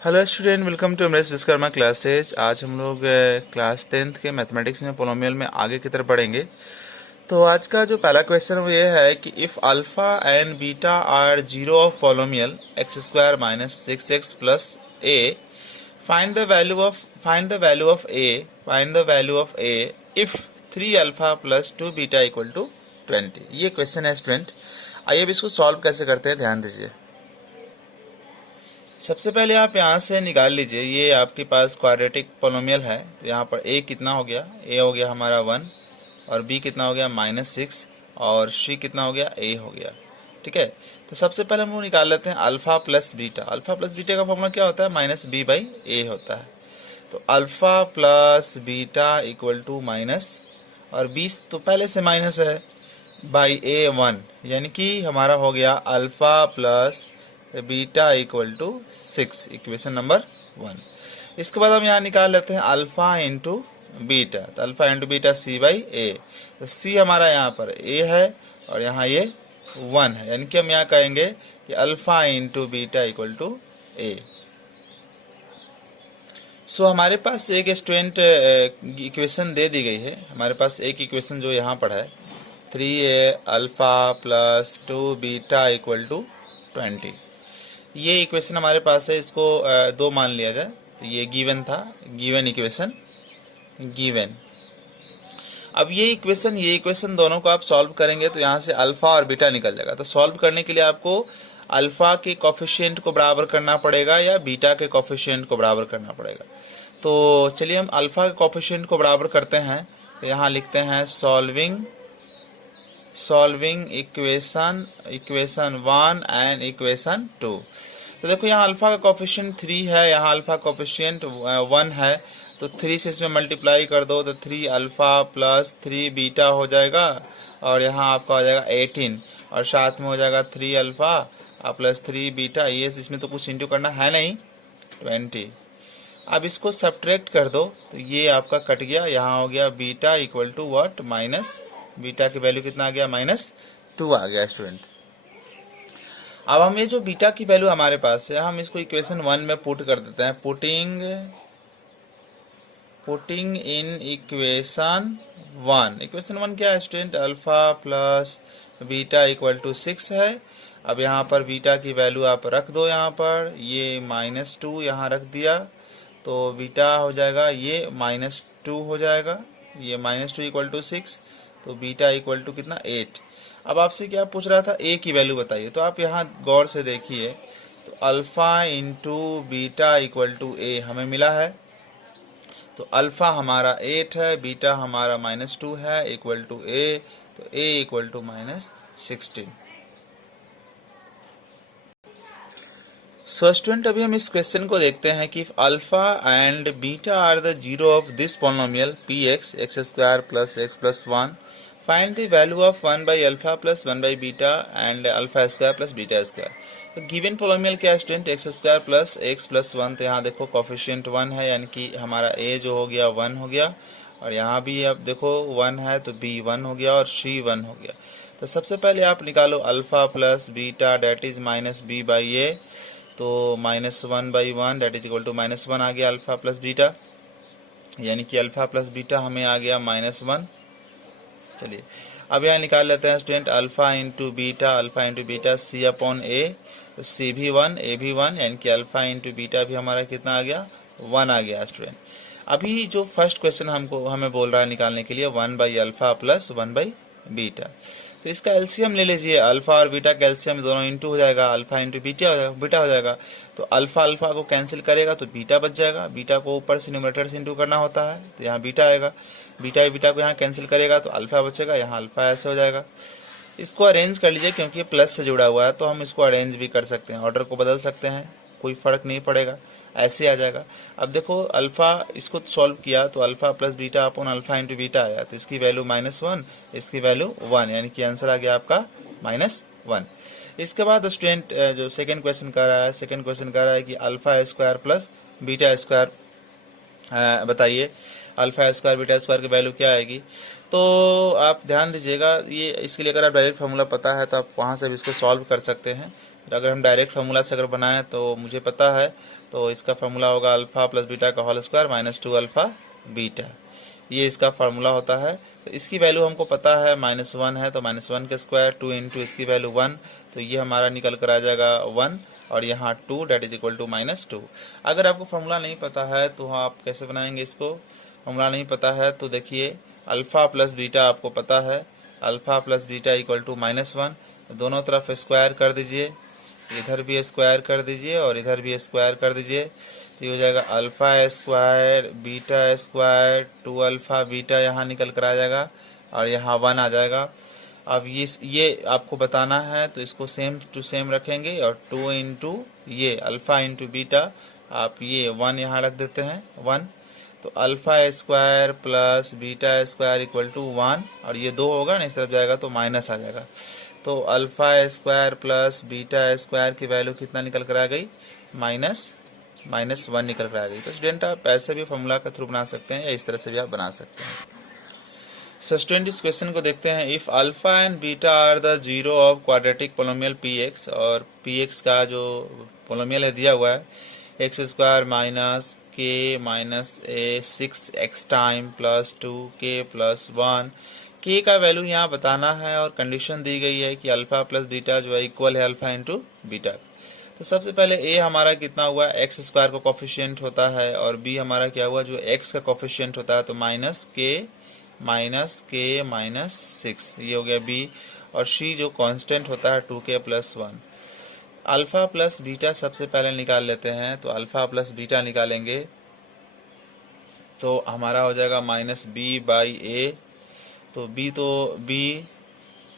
Hello student, welcome to MS Vishwakarma classes. आज हम लोग क्लास 10th के मैथमेटिक्स में पोलोमियल में आगे की तरफ बढ़ेंगे। तो आज का जो पहला क्वेश्चन वो ये है कि if alpha and beta are zero of polynomial x square minus 6x plus a, find the value of a if 3 alpha plus 2 beta equal to 20। ये क्वेश्चन है स्टूडेंट। आइए अब इसको सॉल्व कैसे करते हैं, ध्यान दीजिए। सबसे पहले आप यहाँ से निकाल लीजिए, ये आपके पास क्वाड्रेटिक पोलोमियल है। तो यहाँ पर a कितना हो गया, a हो गया हमारा 1, और b कितना हो गया -6, और c कितना हो गया, a हो गया। ठीक है, तो सबसे पहले हम लोग निकाल लेते हैं alpha plus beta. Alpha plus beta का फॉर्मूला क्या होता है, -b/a होता है। तो alpha plus beta equal to minus, और 20 तो पहले से माइनस है, बाई a 1, यानी कि हमारा हो गया alpha plus beta equal to 6, equation number 1। इसके बाद हम यहाँ निकाल लेते हैं अल्फा इंटू बीटा। तो अल्फा इंटू बीटा c/a, तो c हमारा यहाँ पर a है और यहाँ ये 1 है, यानी कि हम यहाँ कहेंगे कि alpha into beta equal to a। So हमारे पास एक स्टूडेंट इक्वेशन दे दी गई है। हमारे पास एक इक्वेशन जो यहाँ पर है 3a alpha plus 2 beta equal to 20। ये इक्वेशन हमारे पास है, इसको 2 मान लिया जाए। तो ये गिवन था, गिवन इक्वेशन, गिवन। अब ये इक्वेशन दोनों को आप सॉल्व करेंगे तो यहाँ से अल्फा और बीटा निकल जाएगा। तो सॉल्व करने के लिए आपको अल्फा के कोफिशिएंट को बराबर करना पड़ेगा या बीटा के कोफिशिएंट को बराबर करना पड़ेगा। तो चलिए हम अल्फा के कोफिशिएंट को बराबर करते हैं। तो यहाँ लिखते हैं सॉल्विंग इक्वेशन 1 एंड इक्वेशन 2। तो देखो यहाँ अल्फा का कोफिशिएंट 3 है, यहाँ अल्फा कोफिशिएंट 1 है। तो 3 से इसमें मल्टीप्लाई कर दो तो 3 अल्फा प्लस 3 बीटा हो जाएगा, और यहाँ आपका हो जाएगा 18, और साथ में हो जाएगा 3 अल्फा प्लस 3 बीटा। ये इसमें तो कुछ इंटू करना है नहीं, 20। अब इसको सब्ट्रैक्ट कर दो तो ये आपका कट गया। यहाँ हो गया beta equal to what, minus, beta की वैल्यू कितना आ गया, -2 आ गया स्टूडेंट। अब हम ये जो बीटा की वैल्यू हमारे पास है, हम इसको इक्वेशन 1 में पुट कर देते हैं। Putting in equation 1। इक्वेशन 1 क्या है student, alpha plus beta equal to 6 है। अब यहाँ पर बीटा की वैल्यू आप रख दो, यहाँ पर ये -2 यहाँ रख दिया, तो बीटा हो जाएगा ये -2 हो जाएगा, ये -2 इक्वल टू 6, तो बीटा इक्वल टू कितना, 8। अब आपसे क्या पूछ रहा था, a की वैल्यू बताइए। तो आप यहाँ गौर से देखिए, तो alpha into beta equal to a हमें मिला है। तो अल्फा हमारा 8 है, बीटा हमारा -2 है, इक्वल टू a, तो a equal to -16। So student, अभी हम इस क्वेश्चन को देखते हैं कि alpha and beta are the zero of this polynomial px x² plus x plus 1, find the value of 1/अल्फा प्लस 1/बीटा and alpha square plus beta square. तो गिवन पोलिनोमियल क्या है student, x² plus x plus 1। तो यहाँ देखो coefficient 1 है, यानी कि हमारा a जो हो गया 1 हो गया, और यहाँ भी अब देखो 1 है तो b 1 हो गया और c 1 हो गया। तो सबसे पहले आप निकालो alpha plus beta, that is -b/a, तो -1/1 डेट इज इक्वल टू -1 आ गया अल्फा प्लस बीटा, यानी कि अल्फा प्लस बीटा हमें आ गया -1। चलिए अब यहाँ निकाल लेते हैं student, alpha into beta c/a, तो c भी 1 a भी 1, यानी कि अल्फा इंटू बीटा भी हमारा कितना आ गया, 1 आ गया स्टूडेंट। अभी जो फर्स्ट क्वेश्चन हमें बोल रहा है निकालने के लिए 1/अल्फा प्लस 1/बीटा। तो इसका एलसीएम ले लीजिए, अल्फा और बीटा का एलसीएम दोनों इंटू हो जाएगा, अल्फा इंटू बीटा हो जाएगा। तो अल्फा को कैंसिल करेगा तो बीटा बच जाएगा, बीटा को ऊपर से न्यूमरेटर से इंटू करना होता है, तो यहाँ बीटा आएगा। बीटा को यहाँ कैंसिल करेगा तो अल्फा बचेगा, यहाँ अल्फा ऐसे हो जाएगा। इसको अरेंज कर लीजिए, क्योंकि प्लस से जुड़ा हुआ है तो हम इसको अरेंज भी कर सकते हैं, ऑर्डर को बदल सकते हैं, कोई फर्क नहीं पड़ेगा, ऐसे आ जाएगा। अब देखो अल्फा, इसको सॉल्व किया तो alpha plus beta upon alpha into beta आया, तो इसकी वैल्यू -1, इसकी वैल्यू 1, यानी कि आंसर आ गया आपका -1। इसके बाद स्टूडेंट जो सेकंड क्वेश्चन कह रहा है कि alpha square plus beta square बताइए, अल्फा स्क्वायर बीटा स्क्वायर की वैल्यू क्या आएगी। तो आप ध्यान दीजिएगा, ये इसके लिए अगर आप डायरेक्ट फार्मूला पता है तो आप वहाँ से भी इसको सॉल्व कर सकते हैं। अगर हम डायरेक्ट फार्मूला से अगर बनाएं तो मुझे पता है, तो इसका फार्मूला होगा अल्फ़ा प्लस बीटा का whole square minus 2 alpha beta, ये इसका फार्मूला होता है। तो इसकी वैल्यू हमको पता है -1 है, तो -1 के स्क्वायर 2 इंटू इसकी वैल्यू 1, तो ये हमारा निकल कर आ जाएगा 1, और यहाँ 2 डेट इज इक्वल टू -2। अगर आपको फार्मूला नहीं पता है तो आप कैसे बनाएंगे इसको, फार्मूला नहीं पता है तो देखिए अल्फ़ा प्लस बीटा आपको पता है, alpha plus beta equal to -1, दोनों तरफ स्क्वायर कर दीजिए, इधर भी स्क्वायर कर दीजिए और इधर भी स्क्वायर कर दीजिए, तो ये हो जाएगा alpha square beta square 2 alpha beta, यहाँ निकल कर आ जाएगा और यहाँ 1 आ जाएगा। अब ये आपको बताना है तो इसको सेम टू सेम रखेंगे और 2 इंटू ये अल्फ़ा इंटू बीटा, आप ये 1 यहाँ रख देते हैं 1, तो alpha square plus beta square equal to 1, और ये 2 होगा ना, इस तरफ जाएगा तो माइनस आ जाएगा, तो alpha square plus beta square की वैल्यू कितना निकल कर आ गई, -1 निकल कर आ गई। तो स्टूडेंट आप ऐसे भी फॉर्मूला के थ्रू बना सकते हैं या इस तरह से भी आप बना सकते हैं। सो स्टूडेंट इस क्वेश्चन को देखते हैं, if alpha and beta are the zero of quadratic polynomial P x, और पी एक्स का जो पोलोमियल है दिया हुआ है x square minus k minus a 6x time plus 2k plus 1, के का वैल्यू यहाँ बताना है और कंडीशन दी गई है कि अल्फ़ा प्लस बीटा जो है इक्वल है अल्फ़ा इंटू बीटा। तो सबसे पहले ए हमारा कितना हुआ, एक्स स्क्वायर का कोफिशिएंट होता है, और बी हमारा क्या हुआ, जो एक्स का कोफिशिएंट होता है, तो माइनस के माइनस 6, ये हो गया बी, और सी जो कांस्टेंट होता है 2k plus 1। Alpha plus beta सबसे पहले निकाल लेते हैं, तो अल्फ़ा प्लस बीटा निकालेंगे तो हमारा हो जाएगा -b/a, तो बी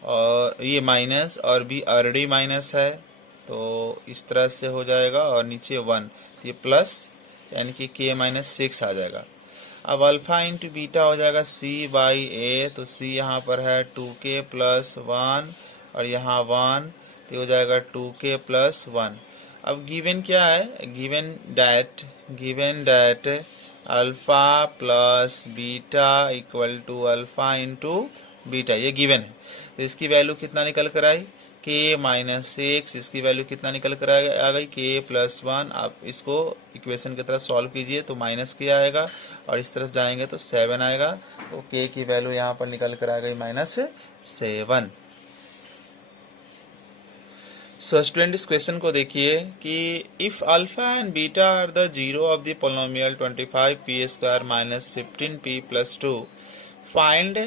और ये माइनस और बी ऑलरेडी माइनस है, तो इस तरह से हो जाएगा, और नीचे 1, तो ये प्लस यानी कि k -6 आ जाएगा। अब अल्फ़ा इंटू बीटा हो जाएगा c/a, तो c यहाँ पर है 2k प्लस 1 और यहाँ 1, तो हो जाएगा 2k प्लस 1। अब गिवन क्या है, given that alpha plus beta equal to alpha into beta, ये गिवन है, तो इसकी वैल्यू कितना निकल कर आई, k -6, इसकी वैल्यू कितना निकल कर आ गई, k प्लस 1। आप इसको इक्वेशन की तरफ सॉल्व कीजिए तो माइनस k आएगा, और इस तरफ जाएंगे तो 7 आएगा, तो k की वैल्यू यहाँ पर निकल कर आ गई -7। सो स्टूडेंट इस क्वेश्चन को देखिए कि if alpha and beta are the zero of the polynomial 25p² minus 15p plus 2, find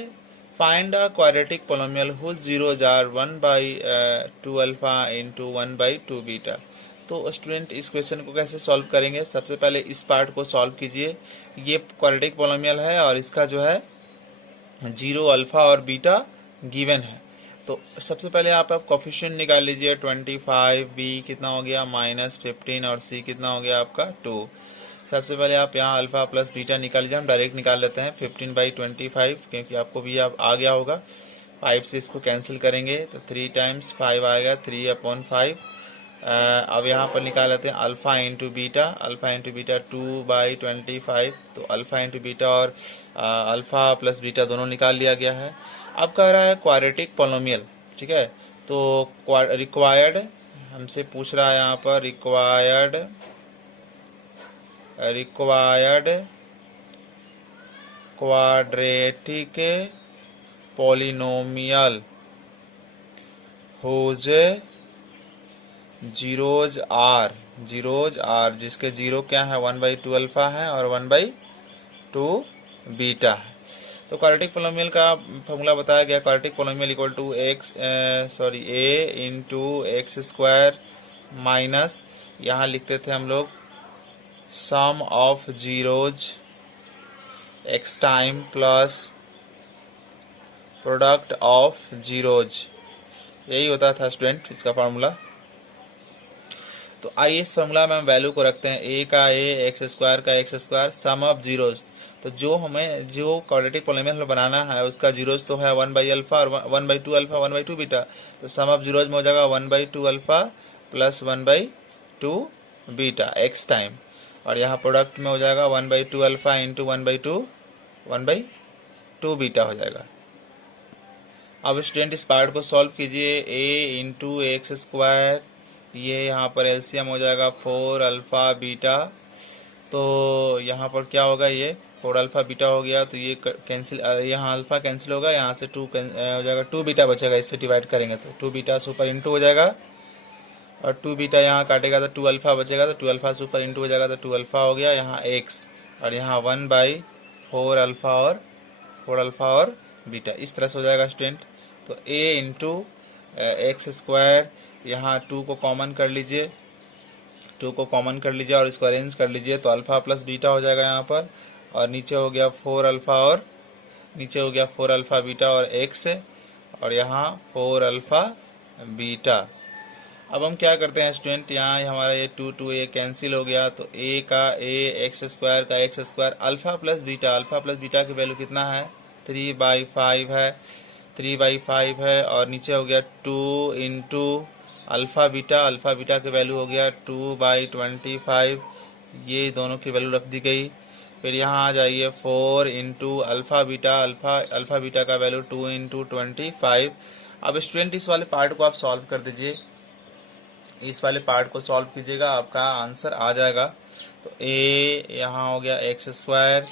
a quadratic polynomial whose zeros are 1/2 alpha into 1/2 beta. तो स्टूडेंट इस क्वेश्चन को कैसे सॉल्व करेंगे, सबसे पहले इस पार्ट को सॉल्व कीजिए। ये क्वाड्रेटिक पोलिनोमियल है और इसका जो है 0 अल्फा और बीटा गिवन है, तो सबसे पहले आप कोफिशिएंट निकाल लीजिए। 25, बी कितना हो गया -15, और सी कितना हो गया आपका 2। सबसे पहले आप यहाँ अल्फ़ा प्लस बीटा निकाल लीजिए, हम डायरेक्ट निकाल लेते हैं 15/25, क्योंकि आपको भी अब आ गया होगा। 5 से इसको कैंसिल करेंगे तो 3 टाइम्स 5 आएगा, 3/5। अब यहाँ पर निकाल लेते हैं अल्फ़ा इंटू बीटा, 2/25, तो अल्फ़ा इंटू बीटा और अल्फ़ा प्लस बीटा दोनों निकाल लिया गया है। अब कह रहा है क्वाड्रेटिक पोलिनोमियल, ठीक है, तो रिक्वायर्ड हमसे पूछ रहा है यहाँ पर, required quadratic polynomial whose zeros are, जिसके जीरो क्या है 1/2 अल्फा है और 1/2 बीटा है। तो क्वाड्रेटिक पोलिनोमियल का फॉर्मूला बताया गया, quadratic polynomial equal to a into x square minus, यहाँ लिखते थे हम लोग sum of zeros x time plus product of zeros, यही होता था स्टूडेंट इसका फार्मूला। तो आइए इस फार्मूला में हम वैल्यू को रखते हैं, a का a, एक्स स्क्वायर का x square, sum of zeros. तो जो क्वाड्रेटिक पोलिनोमियल बनाना है उसका जीरोज तो है 1/अल्फा और 1/2 अल्फा 1/2 बीटा, तो सम ऑफ जीरोज में हो जाएगा 1/2 alpha plus 1/2 beta x time, और यहाँ प्रोडक्ट में हो जाएगा 1/2 अल्फा इंटू 1/2 बीटा हो जाएगा। अब स्टूडेंट इस पार्ट को सॉल्व कीजिए, a इंटू एक्स स्क्वायर ये यहाँ पर एलसीएम हो जाएगा 4 अल्फ़ा बीटा। तो यहाँ पर क्या होगा, ये 4 अल्फ़ा बीटा हो गया, तो ये कैंसिल, यहाँ अल्फ़ा कैंसिल होगा, यहाँ से 2 हो जाएगा, 2 बीटा बचेगा, इससे डिवाइड करेंगे तो 2 बीटा सुपर इंटू हो जाएगा, और 2 बीटा यहाँ काटेगा तो 2 अल्फ़ा बचेगा, तो 2 अल्फ़ा सुपर इंटू हो जाएगा, तो 2 अल्फ़ा हो गया, यहाँ एक्स, और यहाँ 1/4 अल्फ़ा और 4 अल्फ़ा और बीटा, इस तरह से हो जाएगा स्टूडेंट। तो a इंटू एक्स स्क्वायर, यहाँ 2 को कॉमन कर लीजिए, 2 को कॉमन कर लीजिए और इसको अरेंज कर लीजिए, तो अल्फ़ा प्लस बीटा हो जाएगा यहाँ पर, और नीचे हो गया 4 अल्फ़ा और नीचे हो गया 4 अल्फ़ा बीटा और एक्स, और यहाँ 4 अल्फ़ा बीटा। अब हम क्या करते हैं स्टूडेंट, यहाँ हमारा ये 2 ये कैंसिल हो गया, तो a का a, एक्स स्क्वायर का x square, alpha plus beta की वैल्यू कितना है, 3/5 है, 3/5 है, और नीचे हो गया 2 इंटू अल्फ़ा बीटा की वैल्यू हो गया 2/25, ये दोनों की वैल्यू रख दी गई। फिर यहाँ आ जाइए 4 इंटू अल्फ़ा बीटा का वैल्यू 2 इंटू 25। अब स्टूडेंट इस वाले पार्ट को आप सॉल्व कर दीजिए, इस वाले पार्ट को सॉल्व कीजिएगा, आपका आंसर आ जाएगा। तो a यहाँ हो गया एक्स स्क्वायर,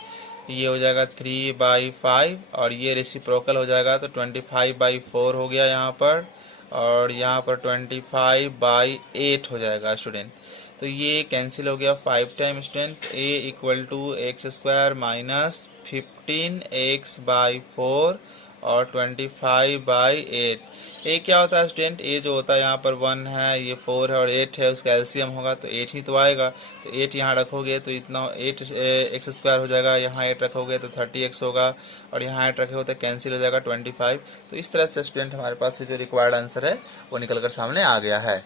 ये हो जाएगा 3/5, और ये रेसिप्रोकल हो जाएगा, तो 25/4 हो गया यहाँ पर, और यहाँ पर 25/8 हो जाएगा स्टूडेंट। तो ये कैंसिल हो गया 5 time student, a equal to x square minus 15x/4 और 25/8। ए क्या होता है स्टूडेंट, ए जो होता है यहाँ पर 1 है, ये 4 है और 8 है, उसका एलसीएम होगा तो 8 ही तो आएगा। तो 8 यहाँ रखोगे तो इतना 8 एक्स स्क्वायर हो जाएगा, यहाँ 8 रखोगे तो 30x होगा, और यहाँ 8 रखे हो तो कैंसिल हो जाएगा 25। तो इस तरह से स्टूडेंट हमारे पास से जो रिक्वायर्ड आंसर है वो निकल कर सामने आ गया है।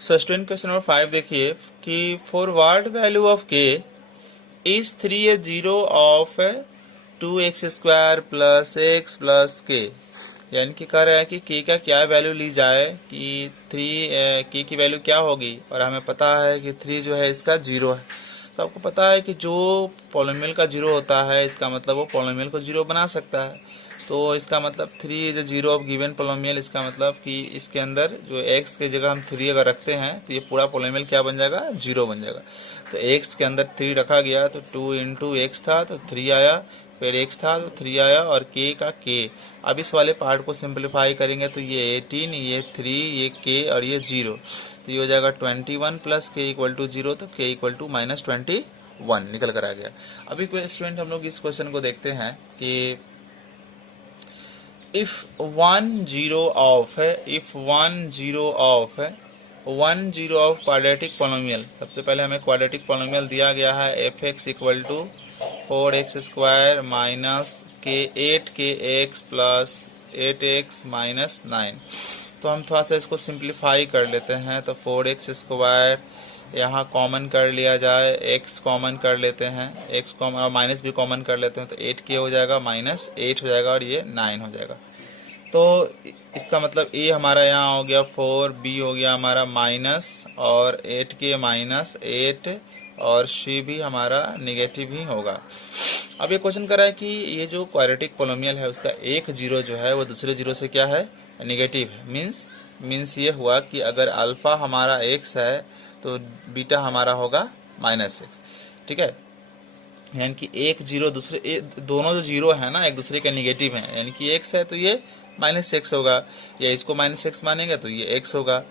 सो स्टूडेंट क्वेश्चन नंबर 5 देखिए कि फॉर व्हाट वैल्यू ऑफ के is 3/0 of 2x square plus x plus के, यानी कि कह रहा है कि k का क्या वैल्यू ली जाए कि 3 k की वैल्यू क्या होगी, और हमें पता है कि 3 जो है इसका 0 है। तो आपको पता है कि जो पॉलिनोमियल का 0 होता है इसका मतलब वो पॉलिनोमियल को 0 बना सकता है। तो इसका मतलब 3 इज 0 ऑफ गिवन पॉलिनोमियल, इसका मतलब कि इसके अंदर जो x के जगह हम 3 अगर रखते हैं तो ये पूरा पॉलिनोमियल क्या बन जाएगा, 0 बन जाएगा। तो x के अंदर 3 रखा गया तो 2 इंटू एक्स था तो 3 आया, फिर x था तो 3 आया, और k का k। अब इस वाले पार्ट को सिंप्लीफाई करेंगे तो ये 18, ये 3, ये k और ये 0, तो ये हो जाएगा 21 प्लस k इक्वल टू 0, तो k इक्वल टू -21 निकल कर आ गया। अभी स्टूडेंट हम लोग इस क्वेश्चन को देखते हैं कि इफ 1 0 ऑफ क्वाड्रेटिक पोलिनोमियल, सबसे पहले हमें क्वाड्रेटिक पोलिनोमियल दिया गया है f(x) equal to 4x square minus के 8kx प्लस 8x माइनस 9। तो हम थोड़ा सा इसको सिंप्लीफाई कर लेते हैं, तो 4x स्क्वायर यहाँ कॉमन कर लिया जाए, x कॉमन कर लेते हैं, x कॉमन और माइनस भी कॉमन कर लेते हैं, तो 8k हो जाएगा माइनस 8 हो जाएगा, और ये 9 हो जाएगा। तो इसका मतलब a हमारा यहाँ हो गया 4, b हो गया हमारा माइनस और 8k माइनस 8, और c भी हमारा नेगेटिव ही होगा। अब ये क्वेश्चन कर रहा है कि ये जो क्वाड्रेटिक पोलिनोमियल है उसका एक जीरो जो है वो दूसरे जीरो से क्या है, नेगेटिव है। मीन्स ये हुआ कि अगर अल्फा हमारा x है तो बीटा हमारा होगा -x, ठीक है। यानी कि एक जीरो दूसरे दोनों जो जीरो है ना एक दूसरे के नेगेटिव हैं, यानी कि x है तो ये -x होगा, या इसको -x मानेंगे तो ये x होगा,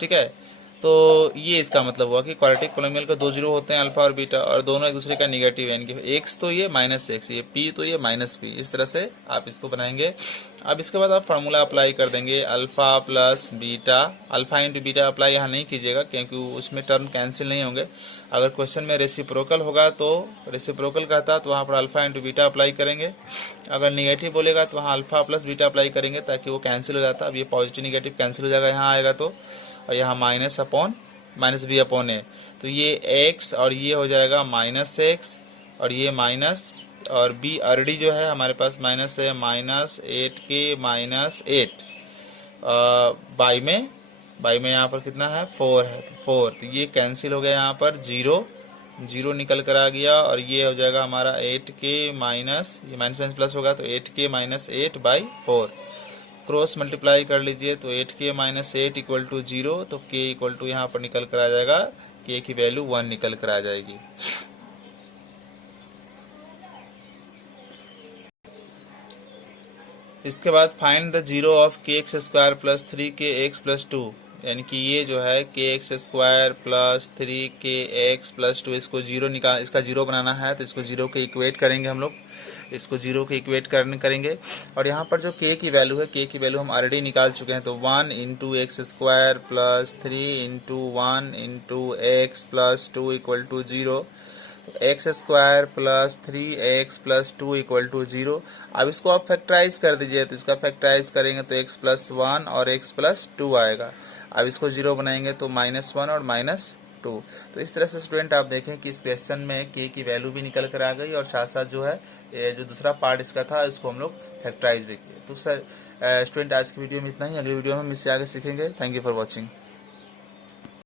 ठीक है। तो ये इसका मतलब हुआ कि क्वाड्रेटिक पोलिनोमियल का दो जीरो होते हैं अल्फा और बीटा, और दोनों एक दूसरे का नेगेटिव, यानी कि x तो ये -x, ये p तो ये -p, इस तरह से आप इसको बनाएंगे। अब इसके बाद आप फार्मूला अप्लाई कर देंगे, alpha plus beta, alpha into beta apply यहाँ नहीं कीजिएगा क्योंकि उसमें टर्म कैंसिल नहीं होंगे। अगर क्वेश्चन में रेसिप्रोकल होगा तो रेसिप्रोकल कहता तो वहाँ पर अल्फा इंटू बीटा अप्लाई करेंगे, अगर नेगेटिव बोलेगा तो वहाँ अल्फा प्लस बीटा अप्लाई करेंगे ताकि वो कैंसिल हो जाता। अब ये पॉजिटिव नेगेटिव कैंसिल हो जाएगा यहाँ आएगा तो, और यहाँ माइनस बी अपॉन ए, तो ये x और ये हो जाएगा -x, और ये माइनस और b अर्डी जो है हमारे पास माइनस है, -8k -8 बाई में यहाँ पर कितना है 4 है, तो 4, तो ये कैंसिल हो गया, यहाँ पर 0 निकल कर आ गया, और ये हो जाएगा हमारा 8k माइनस, ये माइनस प्लस होगा तो 8k -8/4, क्रॉस मल्टीप्लाई कर लीजिए तो 8k माइनस 8 इक्वल टू 0, तो k इक्वल टू यहाँ पर निकल कर आ जाएगा, k की वैल्यू 1 निकल कर आ जाएगी। इसके बाद फाइंड द जीरो ऑफ के एक्स स्क्वायर प्लस 3kx+2, यानी कि ये जो है kx² प्लस 3kx+2, इसको जीरो निकाल, इसका जीरो बनाना है तो इसको जीरो के इक्वेट करेंगे हम लोग, इसको जीरो के इक्वेट करेंगे। और यहाँ पर जो k की वैल्यू है, k की वैल्यू हम ऑलरेडी निकाल चुके हैं, तो 1 into x square plus 3 into 1 into x plus 2 equal to 0, x square plus 3x+2 equal to 0। अब इसको आप फैक्टराइज कर दीजिए, तो इसका फैक्टराइज करेंगे तो x+1 और x+2 आएगा। अब इसको जीरो बनाएंगे तो -1 और -2। तो इस तरह से स्टूडेंट आप देखें कि इस क्वेश्चन में k की वैल्यू भी निकल कर आ गई और साथ साथ जो है जो दूसरा पार्ट इसका था इसको हम लोग फैक्टराइज भी किए। तो सर स्टूडेंट आज की वीडियो में इतना ही, अगली वीडियो में हम इससे आगे सीखेंगे। Thank you for watching.